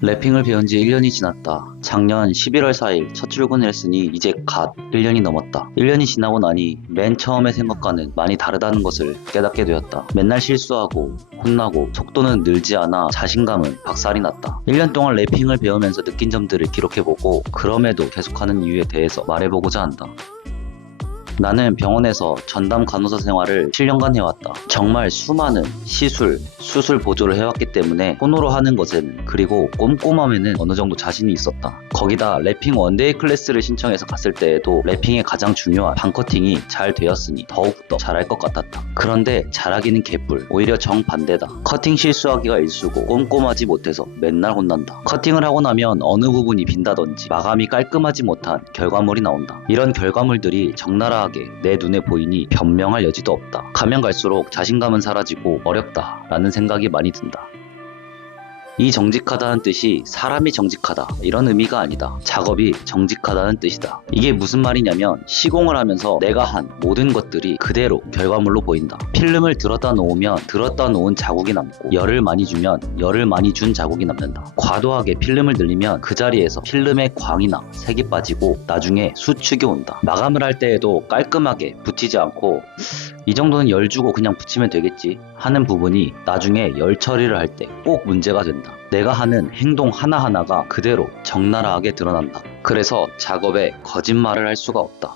래핑을 배운 지 1년이 지났다. 작년 11월 4일 첫 출근을 했으니 이제 갓 1년이 넘었다. 1년이 지나고 나니 맨 처음의 생각과는 많이 다르다는 것을 깨닫게 되었다. 맨날 실수하고 혼나고 속도는 늘지 않아 자신감은 박살이 났다. 1년 동안 래핑을 배우면서 느낀 점들을 기록해보고 그럼에도 계속하는 이유에 대해서 말해보고자 한다. 나는 병원에서 전담 간호사 생활을 7년간 해왔다. 정말 수많은 시술, 수술 보조를 해왔기 때문에 손으로 하는 것에는 그리고 꼼꼼함에는 어느 정도 자신이 있었다. 거기다 래핑 원데이 클래스를 신청해서 갔을 때에도 래핑의 가장 중요한 반커팅이 잘 되었으니 더욱더 잘할 것 같았다. 그런데 잘하기는 개뿔. 오히려 정반대다. 커팅 실수하기가 일수고 꼼꼼하지 못해서 맨날 혼난다. 커팅을 하고 나면 어느 부분이 빈다든지 마감이 깔끔하지 못한 결과물이 나온다. 이런 결과물들이 적나라하게 내 눈에 보이니 변명할 여지도 없다. 가면 갈수록 자신감은 사라지고 어렵다 라는 생각이 많이 든다. 이 정직하다는 뜻이 사람이 정직하다 이런 의미가 아니다. 작업이 정직하다는 뜻이다. 이게 무슨 말이냐면 시공을 하면서 내가 한 모든 것들이 그대로 결과물로 보인다. 필름을 들었다 놓으면 들었다 놓은 자국이 남고 열을 많이 주면 열을 많이 준 자국이 남는다. 과도하게 필름을 늘리면 그 자리에서 필름의 광이나 색이 빠지고 나중에 수축이 온다. 마감을 할 때에도 깔끔하게 붙이지 않고 이 정도는 열 주고 그냥 붙이면 되겠지 하는 부분이 나중에 열 처리를 할 때 꼭 문제가 된다. 내가 하는 행동 하나하나가 그대로 적나라하게 드러난다. 그래서 작업에 거짓말을 할 수가 없다.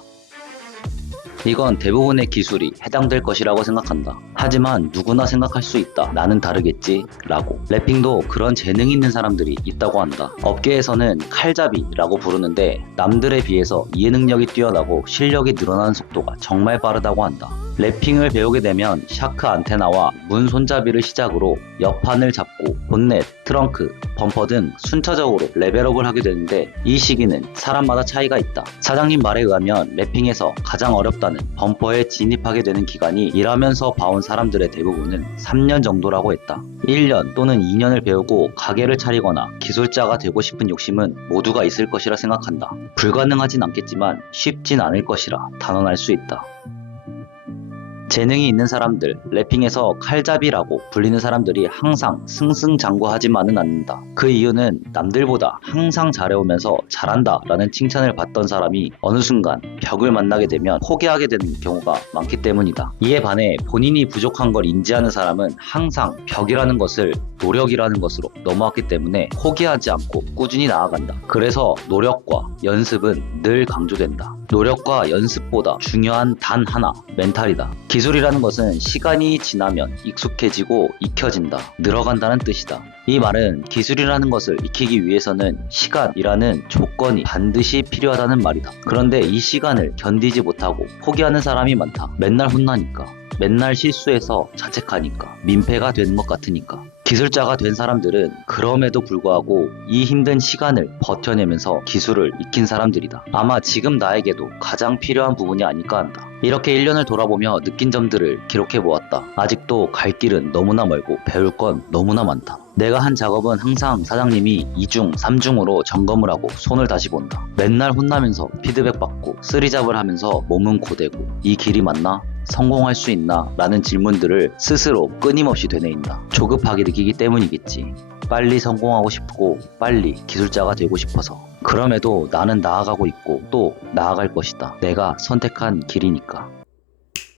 이건 대부분의 기술이 해당될 것이라고 생각한다. 하지만 누구나 생각할 수 있다. 나는 다르겠지? 라고. 래핑도 그런 재능이 있는 사람들이 있다고 한다. 업계에서는 칼잡이라고 부르는데 남들에 비해서 이해 능력이 뛰어나고 실력이 늘어나는 속도가 정말 빠르다고 한다. 래핑을 배우게 되면 샤크 안테나와 문 손잡이를 시작으로 옆판을 잡고 본넷, 트렁크, 범퍼 등 순차적으로 레벨업을 하게 되는데 이 시기는 사람마다 차이가 있다. 사장님 말에 의하면 래핑에서 가장 어렵다는 범퍼에 진입하게 되는 기간이 일하면서 봐온 사람들의 대부분은 3년 정도라고 했다. 1년 또는 2년을 배우고 가게를 차리거나 기술자가 되고 싶은 욕심은 모두가 있을 것이라 생각한다. 불가능하진 않겠지만 쉽진 않을 것이라 단언할 수 있다. 재능이 있는 사람들, 래핑에서 칼잡이라고 불리는 사람들이 항상 승승장구하지만은 않는다. 그 이유는 남들보다 항상 잘해오면서 잘한다 라는 칭찬을 받던 사람이 어느 순간 벽을 만나게 되면 포기하게 되는 경우가 많기 때문이다. 이에 반해 본인이 부족한 걸 인지하는 사람은 항상 벽이라는 것을 노력이라는 것으로 넘어왔기 때문에 포기하지 않고 꾸준히 나아간다. 그래서 노력과 연습은 늘 강조된다. 노력과 연습보다 중요한 단 하나, 멘탈이다. 기술이라는 것은 시간이 지나면 익숙해지고 익혀진다, 늘어간다는 뜻이다. 이 말은 기술이라는 것을 익히기 위해서는 시간이라는 조건이 반드시 필요하다는 말이다. 그런데 이 시간을 견디지 못하고 포기하는 사람이 많다. 맨날 혼나니까, 맨날 실수해서 자책하니까, 민폐가 되는 것 같으니까. 기술자가 된 사람들은 그럼에도 불구하고 이 힘든 시간을 버텨내면서 기술을 익힌 사람들이다. 아마 지금 나에게도 가장 필요한 부분이 아닐까 한다. 이렇게 1년을 돌아보며 느낀 점들을 기록해 보았다. 아직도 갈 길은 너무나 멀고 배울 건 너무나 많다. 내가 한 작업은 항상 사장님이 2중, 3중으로 점검을 하고 손을 다시 본다. 맨날 혼나면서 피드백 받고 쓰리잡을 하면서 몸은 고되고 이 길이 맞나? 성공할 수 있나? 라는 질문들을 스스로 끊임없이 되뇌인다. 조급하게 느끼기 때문이겠지. 빨리 성공하고 싶고 빨리 기술자가 되고 싶어서. 그럼에도 나는 나아가고 있고 또 나아갈 것이다. 내가 선택한 길이니까.